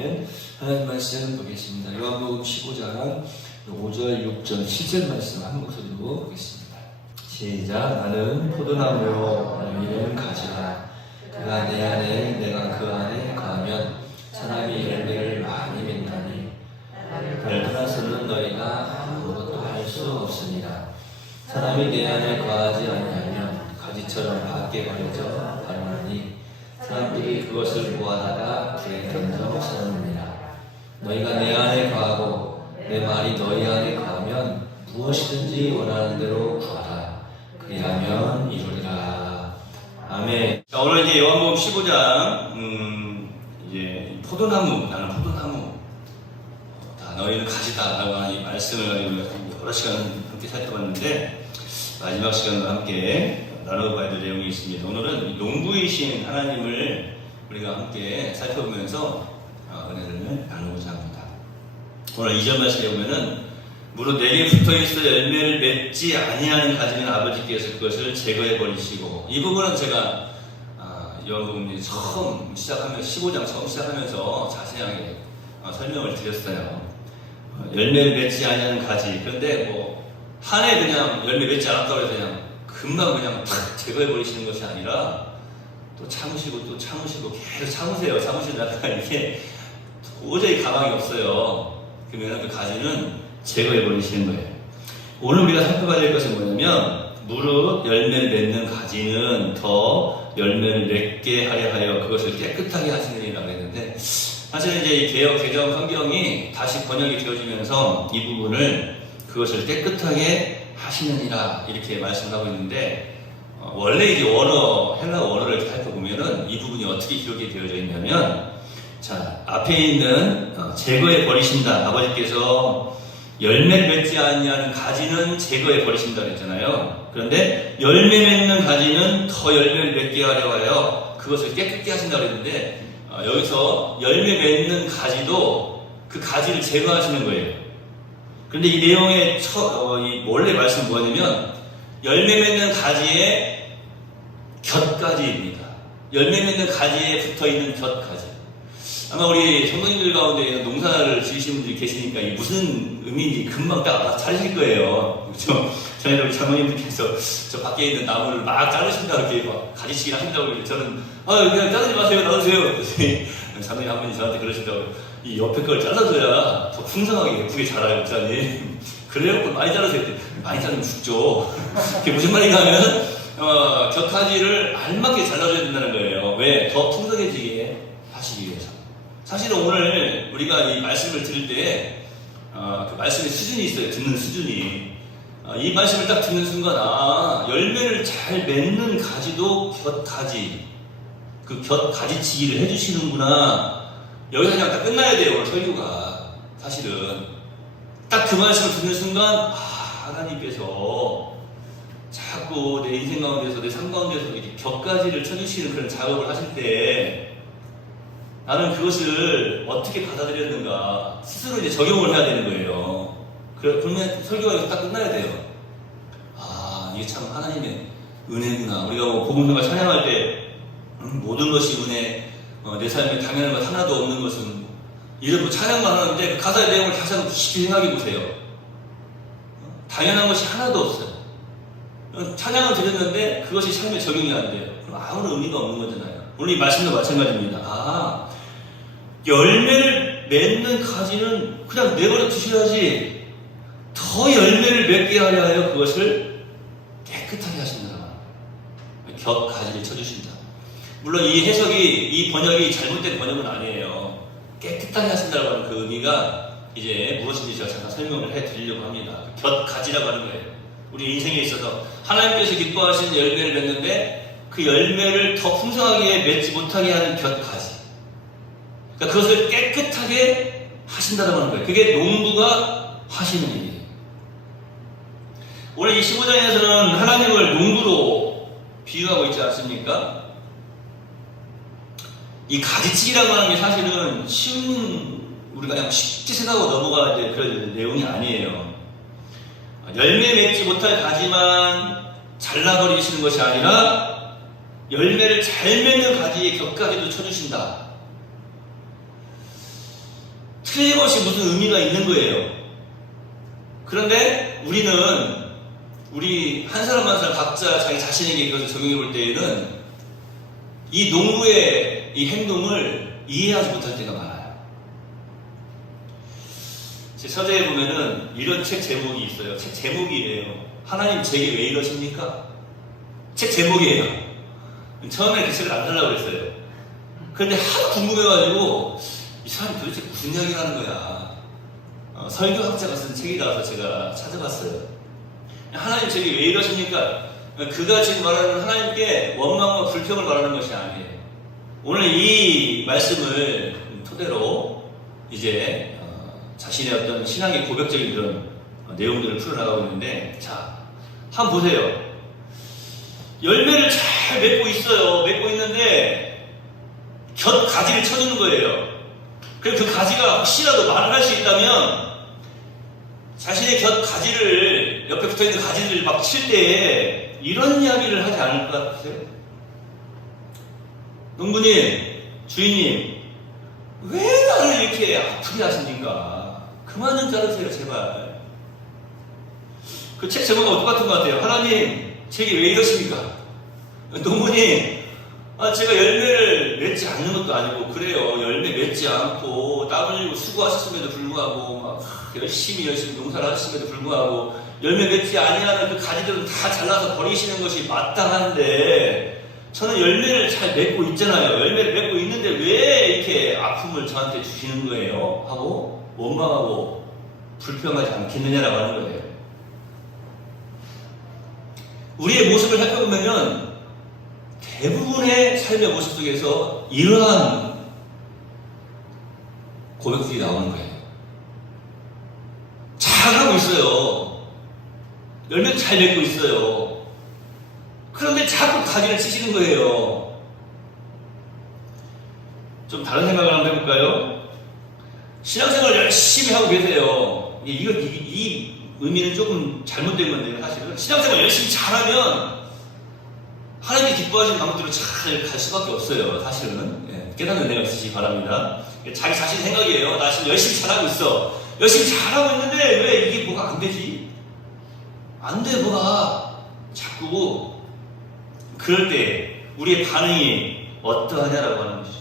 있는 하나님 말씀 보겠습니다. 요한복음 15장 5절, 6절, 7절 말씀 한 목소리로 보겠습니다. 시작. 나는 포도나무요 너희는 가지라. 그가 내 안에 내가 그 안에 거하면 사람이 열매를 많이 맺나니 나를 떠나서는 너희가 아무것도 할 수 없습니다. 사람이 내 안에 거하지 아니하면 가지처럼 밖에 버려져 바라나니 사람들이 그것을 모아다가 불에 던져 사느니라. 너희가 내 안에 거하고 내 말이 너희 안에 거하면 무엇이든지 원하는 대로 구하라. 그리하면 이루리라. 아멘. 자, 오늘 이제 요한복음 15장 이제 포도나무, 나는 포도나무, 다 너희는 가지다라고 하는 이 말씀을 가지고 여러 시간 함께 살펴봤는데 마지막 시간도 함께 나눠봐야 될 내용이 있습니다. 오늘은 농부이신 하나님을 우리가 함께 살펴보면서 은혜를 나누고자 합니다. 오늘 2절 말씀에 보면은 무릇 내게 붙어있어 열매를 맺지 아니하는 가지는 아버지께서 그것을 제거해 버리시고, 이 부분은 제가 요한복음 처음 시작하면서 15장 처음 시작하면서 자세하게 설명을 드렸어요. 열매를 맺지 아니하는 가지. 그런데 뭐 한 해 그냥 열매 맺지 않았다고 해서 그냥 금방 그냥 탁 제거해 버리시는 것이 아니라 또 참으시고 또 참으시고 계속 참으세요. 참으시다가 이게 도저히 가망이 없어요. 그러면 그 가지는 제거해 버리시는 거예요. 오늘 우리가 살펴봐야 될 것은 뭐냐면 무릇 열매를 맺는 가지는 더 열매를 맺게 하려 하여 그것을 깨끗하게 하시느니라고 했는데, 사실은 이제 이 개역 개정 성경이 다시 번역이 되어지면서 이 부분을 그것을 깨끗하게 하시느니라 이렇게 말씀하고 있는데, 원래 이제 원어, 헬라 원어를 살펴보면은 이 부분이 어떻게 기록이 되어져 있냐면, 자, 앞에 있는 제거해 버리신다. 아버지께서 열매를 맺지 아니하는 가지는 제거해 버리신다 그랬잖아요. 그런데 열매 맺는 가지는 더 열매를 맺게 하려 하여 그것을 깨끗게 하신다 그랬는데, 여기서 열매 맺는 가지도 그 가지를 제거하시는 거예요. 그런데 이 내용의 이 원래 말씀은 뭐냐면 열매 맺는 가지의 곁가지입니다. 열매 맺는 가지에 붙어있는 곁가지. 아마 우리 성도님들 가운데 농사를 지으시는 분들이 계시니까 이게 무슨 의미인지 금방 딱 알아차리실 거예요. 그렇죠? 저희는 우리 장모님들께서 저 밖에 있는 나무를 막 자르신다고 이렇게 막 가지치기를 하신다고 그러는데 저는 그냥 자르지 마세요, 놔두세요. 그랬더니 장모님 한 분이 저한테 그러신다고, 이 옆에 걸 잘라줘야 더 풍성하게 예쁘게 자라요, 목사님. 그래요? 많이 자르세요. 많이 자르면 죽죠. 그게 무슨 말인가 하면 곁가지를 알맞게 잘라줘야 된다는 거예요. 왜? 더 풍성해지게 하시기 위해서. 사실은 오늘 우리가 이 말씀을 들을 때 그 말씀의 수준이 있어요. 듣는 수준이. 이 말씀을 딱 듣는 순간 열매를 잘 맺는 가지도 곁가지, 그 곁가지치기를 해주시는구나. 여기서 그냥 딱 끝나야 돼요, 오늘 설교가. 사실은 딱 그 말씀을 듣는 순간 하나님께서 자꾸 내 인생 가운데서, 내 삶 가운데서 이렇게 곁가지를 쳐주시는 그런 작업을 하실 때 나는 그것을 어떻게 받아들였는가 스스로 이제 적용을 해야 되는 거예요. 그러면 설교가 여기서 딱 끝나야 돼요. 이게 참 하나님의 은혜구나. 우리가 뭐 복음성가 찬양할 때 모든 것이 은혜, 내 삶에 당연한 것 하나도 없는 것은, 이런 뭐 찬양만 하는데 그 가사의 내용을 다시 한번 깊이 생각해 보세요. 당연한 것이 하나도 없어요. 찬양을 드렸는데 그것이 삶에 적용이 안 돼요. 그럼 아무런 의미가 없는 거잖아요. 오늘 이 말씀도 마찬가지입니다. 열매를 맺는 가지는 그냥 내버려 두셔야지 더 열매를 맺게 하려 하여 그것을 깨끗하게 하신다. 곁가지를 쳐주신다. 물론 이 해석이, 이 번역이 잘못된 번역은 아니에요. 깨끗하게 하신다고 하는 그 의미가 이제 무엇인지 제가 잠깐 설명을 해드리려고 합니다. 곁가지라고 하는 거예요. 우리 인생에 있어서 하나님께서 기뻐하시는 열매를 맺는데 그 열매를 더 풍성하게 맺지 못하게 하는 곁가지. 그러니까 그것을 깨끗하게 하신다고 하는 거예요. 그게 농부가 하시는 일이에요. 오늘 이 15장에서는 하나님을 농부로 비유하고 있지 않습니까? 이 가지치기라고 하는 게 사실은 우리가 그냥 쉽게 생각하고 넘어가야 될 그런 내용이 아니에요. 열매 맺지 못할 가지만 잘라버리시는 것이 아니라 열매를 잘 맺는 가지에 곁가지도 쳐주신다. 틀림없이 무슨 의미가 있는 거예요. 그런데 우리 한 사람 한 사람 각자 자기 자신에게 이것을 적용해 볼 때에는 이 농부의 이 행동을 이해하지 못할 때가 많아요. 제 서재에 보면은 이런 책 제목이 있어요. 책 제목이에요. 하나님 제게 왜 이러십니까? 책 제목이에요. 처음에 그 책을 안 살려고 그랬어요. 그런데 하도 궁금해가지고 이 사람이 도대체 무슨 이야기를 하는 거야. 설교학자가 쓴 책이라서 제가 찾아봤어요. 하나님 제게 왜 이러십니까? 그가 지금 말하는 하나님께 원망과 불평을 말하는 것이 아니에요. 오늘 이 말씀을 토대로 이제 자신의 어떤 신앙의 고백적인 그런 내용들을 풀어나가고 있는데, 자, 한번 보세요. 열매를 잘 맺고 있어요. 맺고 있는데 곁 가지를 쳐주는 거예요. 그럼 그 가지가 혹시라도 말을 할 수 있다면 자신의 곁 가지를, 옆에 붙어있는 가지를 막 칠 때에 이런 이야기를 하지 않을 것 같으세요? 농부님, 주인님, 왜 나를 이렇게 아프게 하십니까? 그만 좀 자르세요, 제발. 그 책 제목하고 똑같은 것 같아요. 하나님, 제게 왜 이러십니까? 농부님, 제가 열매를 맺지 않는 것도 아니고, 그래요. 열매 맺지 않고, 땀 흘리고 수고하셨음에도 불구하고, 막 열심히 농사를 하셨음에도 불구하고, 열매 맺지 아니하는 그 가지들은 다 잘라서 버리시는 것이 마땅한데, 저는 열매를 잘 맺고 있잖아요. 열매를 맺고 있는데 왜 이렇게 아픔을 저한테 주시는 거예요? 하고, 원망하고 불평하지 않겠느냐라고 하는 거예요. 우리의 모습을 살펴보면 대부분의 삶의 모습 속에서 이러한 고백들이 나오는 거예요. 잘하고 있어요. 열매도 잘 맺고 있어요. 그런데 자꾸 가지를 치시는 거예요. 좀 다른 생각을 한번 해볼까요? 신앙생활 열심히 하고 계세요. 이 의미는 조금 잘못된 건데요, 사실은. 신앙생활 열심히 잘하면 하나님이 기뻐하시는 방법대로 잘 갈 수밖에 없어요, 사실은. 깨닫는 은혜가 있으시기 바랍니다. 자기 자신 생각이에요. 나 지금 열심히 잘하고 있어. 열심히 잘하고 있는데 왜 이게 뭐가 안 되지? 안 돼, 뭐가. 자꾸 그럴 때 우리의 반응이 어떠하냐라고 하는 것이죠.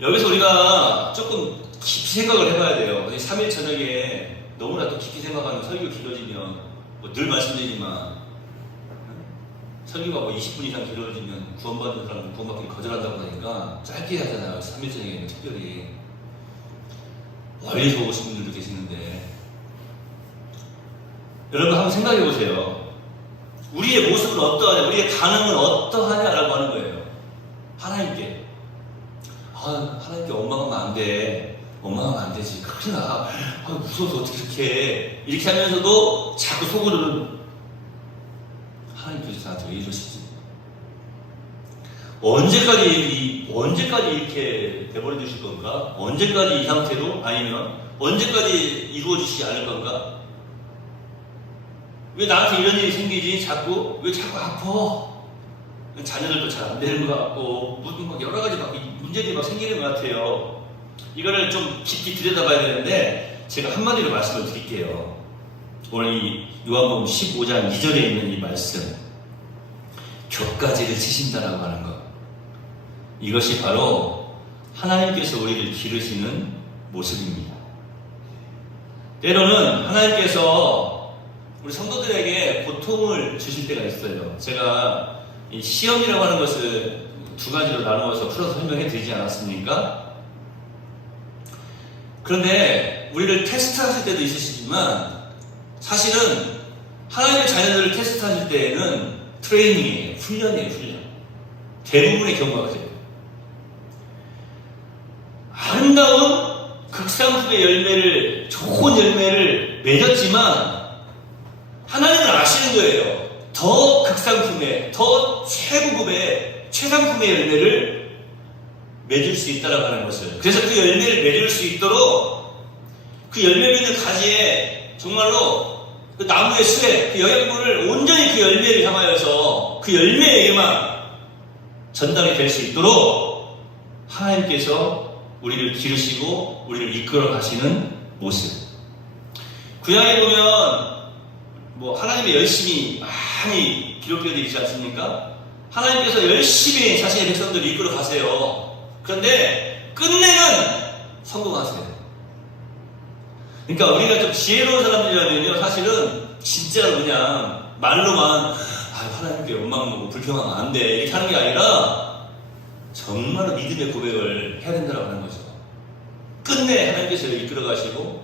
여기서 우리가 조금 깊이 생각을 해봐야 돼요. 3일 저녁에 너무나 또 깊이 생각하면 설교 길어지면, 늘 말씀드리지만, 설교가 20분 이상 길어지면 구원받는 사람은 구원받기 거절한다고 하니까 짧게 하잖아요. 3일 저녁에는 특별히. 멀리서 오신 분들도 계시는데, 여러분 한번 생각해 보세요. 우리의 모습은 어떠하냐, 우리의 반응은 어떠하냐라고 하는 거예요. 하나님께. 하나님께 원망하면 안 돼. 원망하면 안 되지. 큰일 나. 무서워서 어떻게 이렇게 해. 이렇게 하면서도 자꾸 속으로는 하나님께서 나한테 왜 이러시지? 언제까지 이렇게 내버려 두실 건가? 언제까지 이 상태로? 아니면 언제까지 이루어 주시지 않을 건가? 왜 나한테 이런 일이 생기지? 왜 자꾸 아파? 자녀들도 잘 안 되는 것 같고, 무슨 여러 가지 문제들이 생기는 것 같아요. 이거를 좀 깊이 들여다봐야 되는데, 제가 한마디로 말씀을 드릴게요. 오늘 이 요한복음 15장 2절에 있는 이 말씀, 곁가지를 치신다라고 하는 것. 이것이 바로 하나님께서 우리를 기르시는 모습입니다. 때로는 하나님께서 우리 성도들에게 고통을 주실 때가 있어요. 제가 이 시험이라고 하는 것을 두 가지로 나누어서 풀어서 설명해 드리지 않았습니까? 그런데 우리를 테스트하실 때도 있으시지만 사실은 하나님의 자녀들을 테스트하실 때에는 트레이닝이에요. 훈련이에요. 훈련. 대부분의 경우가 그래요. 아름다운 극상품의 열매를, 좋은 열매를 맺었지만 하나님은 아시는 거예요. 더 극상품의, 더 최고급의, 최상품의 열매를 맺을 수 있다라고 하는 것을. 그래서 그 열매를 맺을 수 있도록 그 열매 맺는 가지에 정말로 그 나무의 수액, 그 영양분을 온전히 그 열매를 향하여서 그 열매에게만 전달이 될 수 있도록 하나님께서 우리를 기르시고 우리를 이끌어 가시는 모습. 구약에 보면 뭐 하나님의 열심이 많이 기록되어 있지 않습니까? 하나님께서 열심히 자신의 백성들을 이끌어 가세요. 그런데 끝내는 성공하세요. 그러니까 우리가 좀 지혜로운 사람들이라면요, 사실은 진짜로 그냥 말로만 하나님께 원망하고 불평하면 안 돼 이렇게 하는 게 아니라 정말로 믿음의 고백을 해야 된다고 하는 거죠. 끝내 하나님께서 이끌어 가시고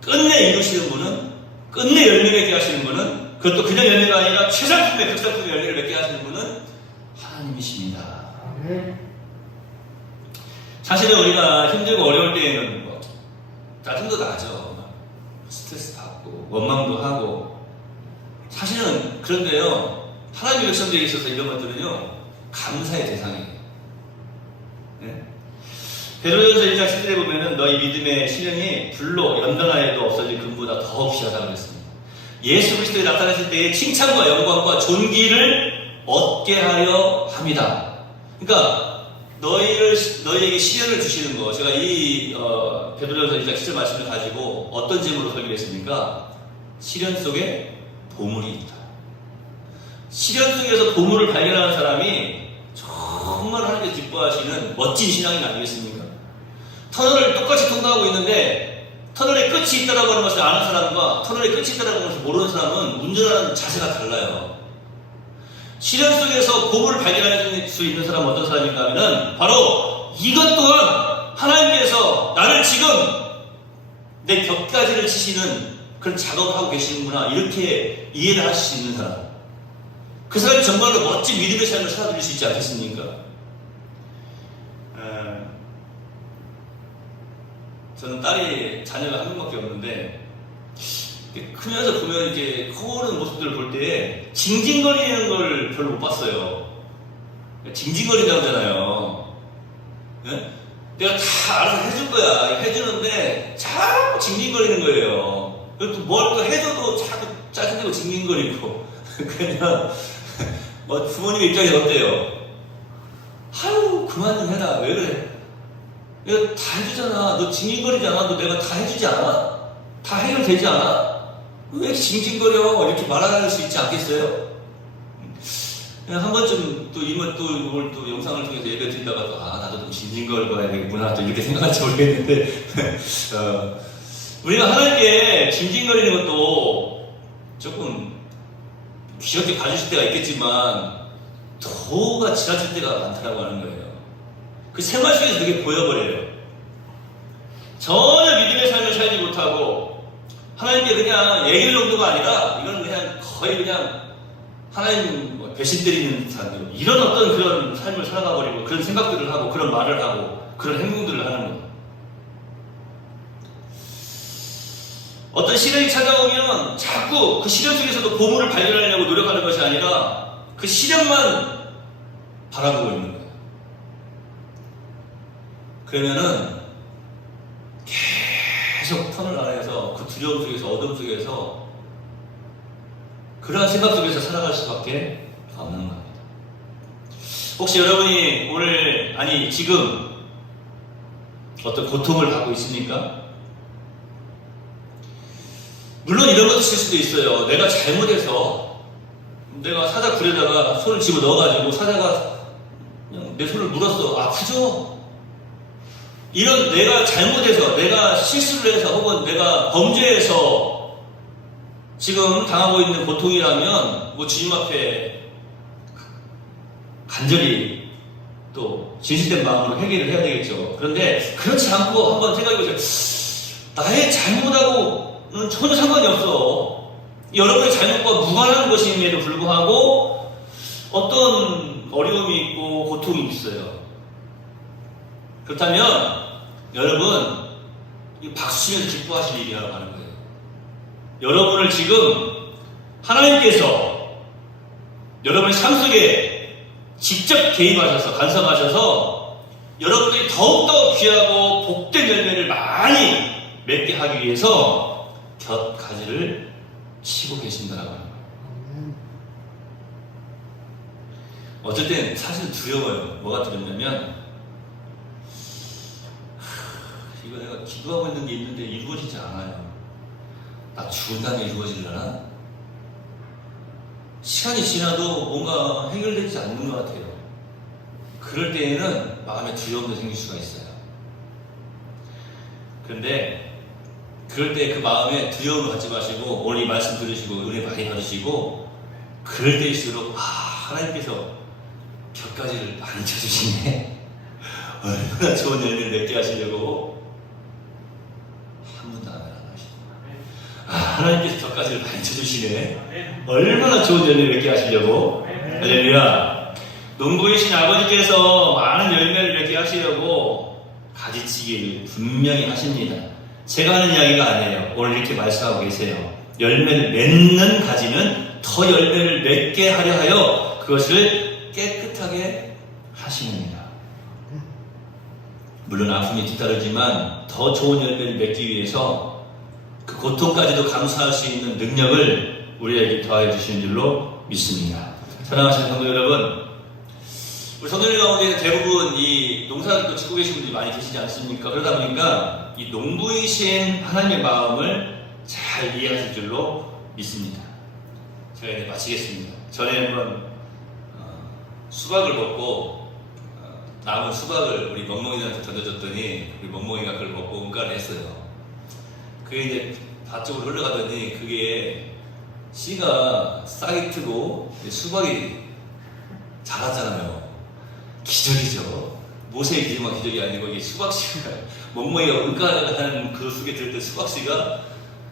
끝내 이루시는 분은, 끝내 열매 맺게 하시는 분은, 그것도 그냥 열매가 아니라 최상품의 극상품의 열매를 맺게 하시는 분은 하나님이십니다. 사실은 우리가 힘들고 어려울 때에는 뭐 짜증도 나죠. 스트레스 받고 원망도 하고. 사실은 그런데요, 하나님의 백성들에 있어서 이런 것들은요 감사의 대상이에요. 네? 베드로전서 1장 11절에 보면은 너희 믿음의 실현이 불로 연단하여도 없어질 금보다 더 귀하다고 그랬습니다. 예수 그리스도에 나타났을 때의 칭찬과 영광과 존귀를 얻게 하려 합니다. 그러니까 너희에게 시련을 주시는 거, 제가 이 베드로전서 1장 10절 말씀을 가지고 어떤 제목으로 설교했습니까? 시련 속에 보물이 있다. 시련 속에서 보물을 발견하는 사람이 정말 하나님께서 기뻐하시는 멋진 신앙인 아니겠습니까? 터널을 똑같이 통과하고 있는데 터널에 끝이 있다고 하는 것을 아는 사람과 터널에 끝이 있다고 하는 것을 모르는 사람은 운전하는 자세가 달라요. 시련 속에서 보물을 발견할 수 있는 사람은 어떤 사람인가 하면 바로 이것 또한 하나님께서 나를 지금 내 곁가지를 치시는 그런 작업을 하고 계시는구나 이렇게 이해를 하실 수 있는 사람, 그 사람이 정말로 멋진 믿음의 삶을 살아드릴 수 있지 않겠습니까? 저는 자녀가 한 명밖에 없는데 크면서 보면 이렇게 커오르는 모습들을 볼 때 징징거리는 걸 별로 못 봤어요. 징징거린다고 하잖아요. 네? 내가 다 알아서 해줄 거야. 해주는데 자꾸 징징거리는 거예요. 그리고 또 뭘 또 해줘도 자꾸 짜증내고 징징거리고. 그냥 부모님 입장에서 어때요? 아유 그만 좀 해라. 왜 그래? 내가 다 해주잖아. 너 징징거리잖아. 너 내가 다 해주지 않아? 다 해결되지 않아? 왜 징징거려? 이렇게 말할 수 있지 않겠어요? 그냥 한 번쯤 이걸 또 영상을 통해서 예배 드리다가 나도 좀 징징거려야 되겠구나 또 이렇게 생각할지 모르겠는데 우리가 하나님께 징징거리는 것도 조금 귀엽게 봐주실 때가 있겠지만 도가 지나칠 때가 많다고 하는 거예요. 그 생활 속에서 그게 보여버려요. 전혀 믿음의 삶을 살지 못하고 하나님께 그냥 얘기할 정도가 아니라 이건 그냥 거의 그냥 하나님 배신 때리는 사람들, 이런 어떤 그런 삶을 살아가버리고 그런 생각들을 하고 그런 말을 하고 그런 행동들을 하는 거예요. 어떤 시련이 찾아오면 자꾸 그 시련 속에서도 보물을 발견하려고 노력하는 것이 아니라 그 시련만 바라보고 있는 거예요. 그러면은 계속 터널 안에서 그 두려움 속에서 어둠 속에서 그러한 생각 속에서 살아갈 수밖에 없는 겁니다. 혹시 여러분이 오늘 지금 어떤 고통을 받고 있습니까? 물론 이런 것도 있을 수도 있어요. 내가 잘못해서 내가 사자 굴에다가 손을 집어 넣어가지고 사자가 그냥 내 손을 물었어. 아프죠? 이런 내가 잘못해서 내가 실수를 해서 혹은 내가 범죄해서 지금 당하고 있는 고통이라면 주님 앞에 간절히 또 진실된 마음으로 회개를 해야 되겠죠. 그런데 그렇지 않고 한번 생각해보세요. 나의 잘못하고는 전혀 상관이 없어. 여러분의 잘못과 무관한 것임에도 불구하고 어떤 어려움이 있고 고통이 있어요. 그렇다면 여러분 박수 치면서 기뻐하실 일이라고 하는 거예요. 여러분을 지금 하나님께서 여러분의 삶 속에 직접 개입하셔서 간섭하셔서 여러분들이 더욱더 귀하고 복된 열매를 많이 맺게 하기 위해서 곁가지를 치고 계신다라고 하는 거예요. 어쩔 땐 사실 두려워요. 뭐가 두렵냐면 이거 내가 기도하고 있는 게 있는데 이루어지지 않아요. 나 죽은 다음에 이루어지려나? 시간이 지나도 뭔가 해결되지 않는 것 같아요. 그럴 때에는 마음에 두려움도 생길 수가 있어요. 그런데 그럴 때 그 마음에 두려움을 갖지 마시고 오늘 이 말씀 들으시고 은혜 많이 받으시고 그럴 때일수록 하나님께서 곁가지를 많이 쳐주시네. 얼마나 좋은 열매를 맺게 하시려고 한 분도 안 하시네. 하나님께서 곁가지를 많이 쳐주시네. 얼마나 좋은 열매를 맺게 하시려고. 할렐루야. 농부이신 아버지께서 많은 열매를 맺게 하시려고 가지치기를 분명히 하십니다. 제가 하는 이야기가 아니에요. 오늘 이렇게 말씀하고 계세요. 열매를 맺는 가지는 더 열매를 맺게 하려 하여 그것을 깨끗하게 하시느니라. 물론 아픔이 뒤따르지만 더 좋은 열매를 맺기 위해서 그 고통까지도 감수할 수 있는 능력을 우리에게 더해 주시는 줄로 믿습니다. 사랑하시는 성도 여러분, 우리 성도들 가운데 대부분 이 농사를 짓고 계신 분들이 많이 계시지 않습니까? 그러다 보니까 이 농부이신 하나님의 마음을 잘 이해하실 줄로 믿습니다. 제가 이제 마치겠습니다. 전에 한번 수박을 먹고 남은 수박을 우리 멍멍이들한테 던져줬더니 우리 멍멍이가 그걸 먹고 응가를 했어요. 그게 이제 밭쪽으로 흘러가더니 그게 씨가 싹이 트고 수박이 자랐잖아요. 기적이죠. 모세의 기적만 기적이 아니고 이게 수박씨가 멍멍이가 응가하는 그 속에 들을 때 수박씨가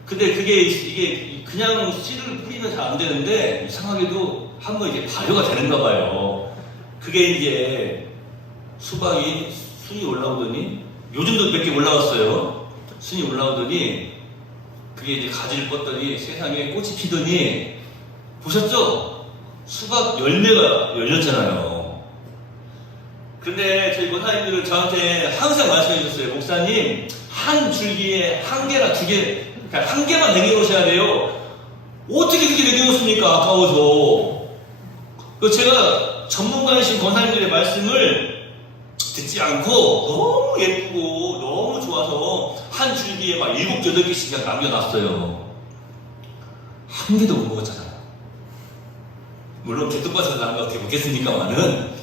근데 이게 그냥 씨를 뿌리면 잘 안 되는데 이상하게도 한번 이게 발효가 되는가 봐요. 그게 이제 수박이 순이 올라오더니 요즘도 몇 개 올라왔어요. 순이 올라오더니 그게 이제 가지를 뻗더니 세상에 꽃이 피더니 보셨죠? 수박 열매가 열렸잖아요. 근데 저희 권사님들은 저한테 항상 말씀해 주셨어요. 목사님, 한 줄기에 한 개나 두 개, 그러니까 한 개만 남겨놓으셔야 돼요. 어떻게 그렇게 남겨놓습니까? 아까워서. 제가 전문가이신 권사님들의 말씀을 듣지 않고 너무 예쁘고 너무 좋아서 한 줄기에 막 7, 8개씩 그냥 남겨놨어요. 한 개도 못 먹었잖아요. 물론 개똥밭에서 나는 거 어떻게 먹겠습니까만은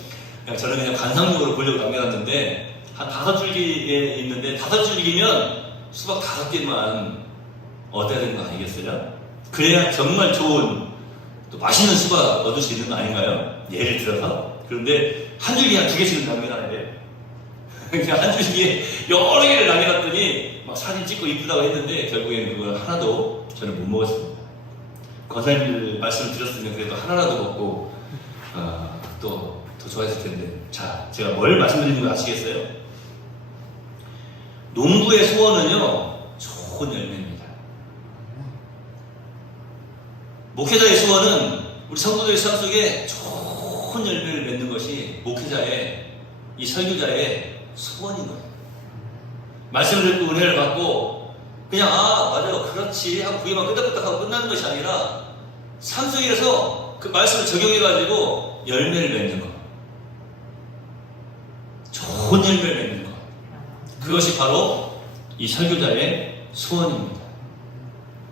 저는 그냥 관상용으로 보려고 남겨놨는데 한 5줄기에 있는데 5줄기면 수박 5개만 얻어야 되는 거 아니겠어요? 그래야 정말 좋은 또 맛있는 수박 얻을 수 있는 거 아닌가요? 예를 들어서. 그런데 한 줄기에 한 2개씩은 남겨놨는데 그냥 한 줄기에 여러 개를 남겨놨더니 막 사진 찍고 이쁘다고 했는데 결국에는 그걸 하나도 저는 못 먹었습니다. 권사님들 말씀을 드렸으면 그래도 하나라도 먹고 또 더 좋아했을 텐데. 자, 제가 뭘 말씀드리는 거 아시겠어요? 농부의 소원은요, 좋은 열매입니다. 목회자의 소원은 우리 성도들의 삶 속에 좋은 열매를 맺는 것이 목회자의, 이 설교자의 소원인 거예요. 말씀을 듣고 은혜를 받고 그냥 맞아 그렇지 하고 그게만 끄덕끄덕하고 끝나는 것이 아니라 삶 속에서 그 말씀을 적용해가지고 열매를 맺는 것, 좋은 열매를 맺는 것, 그것이 바로 이 설교자의 소원입니다.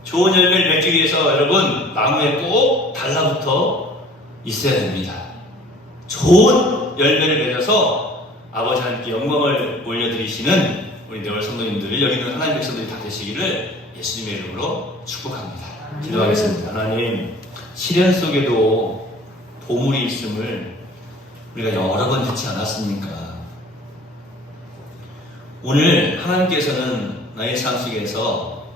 좋은 열매를 맺기 위해서 여러분 마음에 꼭 달라붙어 있어야 됩니다. 좋은 열매를 맺어서 아버지 하나님께 영광을 올려드리시는 우리 네월 성도님들, 여기 있는 하나님의 백성들이 다 되시기를 예수님의 이름으로 축복합니다. 기도하겠습니다. 하나님, 시련 속에도 보물이 있음을 우리가 여러 번 듣지 않았습니까? 오늘 하나님께서는 나의 삶 속에서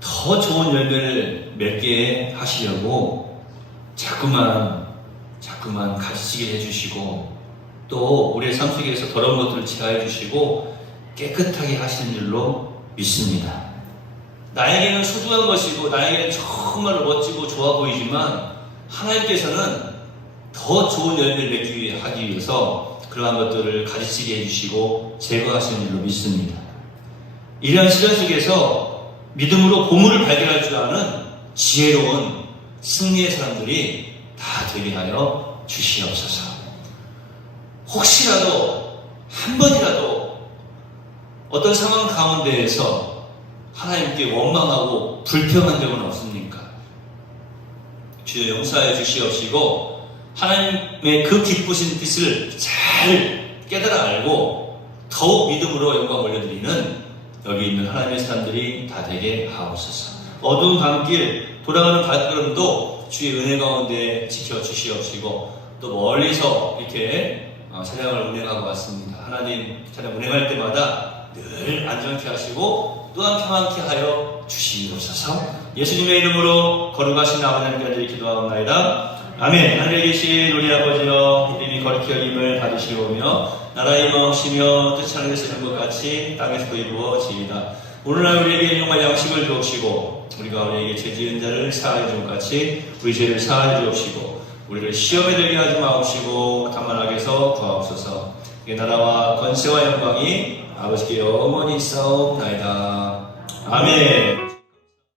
더 좋은 열매를 맺게 하시려고 자꾸만 가지치게 해주시고 또 우리의 삶 속에서 더러운 것들을 제하해 주시고 깨끗하게 하시는 줄로 믿습니다. 나에게는 소중한 것이고 나에게는 정말로 멋지고 좋아 보이지만 하나님께서는 더 좋은 열매를 하기 위해서 그러한 것들을 가지치게 해주시고 제거하시는 줄로 믿습니다. 이러한 시간 속에서 믿음으로 보물을 발견할 줄 아는 지혜로운 승리의 사람들이 다 되게 하여 주시옵소서. 혹시라도 한 번이라도 어떤 상황 가운데에서 하나님께 원망하고 불평한 적은 없습니까? 주여 용서해 주시옵시고 하나님의 그 기쁘신 뜻을 잘 깨달아 알고 더욱 믿음으로 영광 올려드리는 여기 있는 하나님의 사람들이 다 되게 하옵소서. 어두운 밤길 돌아가는 발걸음도 주의 은혜 가운데 지켜주시옵시고 또 멀리서 이렇게 찬양을 운행하고 왔습니다. 하나님 찬양 운행할 때마다 늘 안전케 하시고 또한 평안케 하여 주시옵소서. 예수님의 이름으로 거룩하신 아버지 하나님께 기도하옵나이다. 아멘. 하늘에 계신 우리 아버지여 이름이 거룩히 여김을 받으시오며 나라의 임하옵시며 뜻이 하늘에서 이룬 것 같이 땅에서도 이루어지이다. 오늘날 우리에게 정말 양식을 주옵시고 우리가 우리에게 죄 지은 자를 사하여 준 것 같이 우리 죄를 사하여 주옵시고 우리를 시험에 들게 하지 마옵시고 다만 악에서 구하옵소서. 이 나라와 권세와 영광이 아버지께 영원히 있사옵나이다. 아멘.